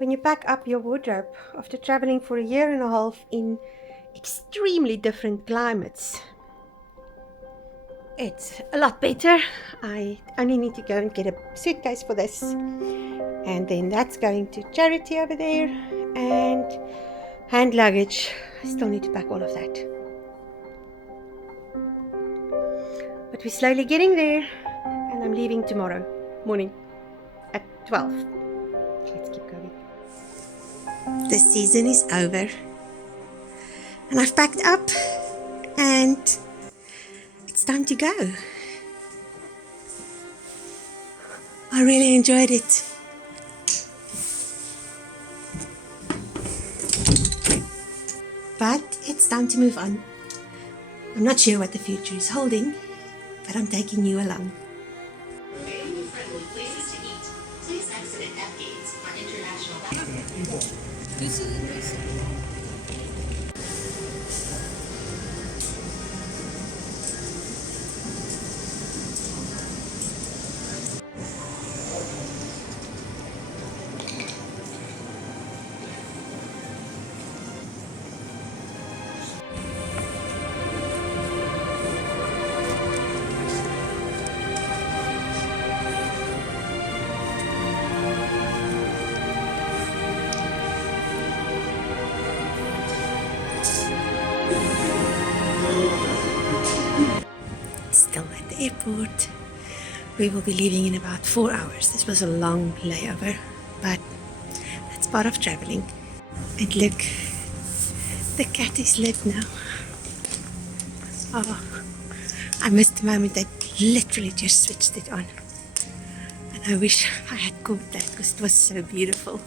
When you pack up your wardrobe after traveling for a year and a half in extremely different climates, it's a lot better. I only need to go and get a suitcase for this, and then that's going to charity over there, and hand luggage. I still need to pack all of that, but we're slowly getting there, and I'm leaving tomorrow morning at 12. Let's keep going. The season is over, and I've packed up, and it's time to go. I really enjoyed it. But it's time to move on. I'm not sure what the future is holding, but I'm taking you along. Family-friendly places to eat. Please exit at F gates for international. Still at the airport. We will be leaving in about 4 hours. This was a long layover, but that's part of traveling. And look, the cat is lit now. Oh, I missed the moment I literally just switched it on. And I wish I had caught that because it was so beautiful.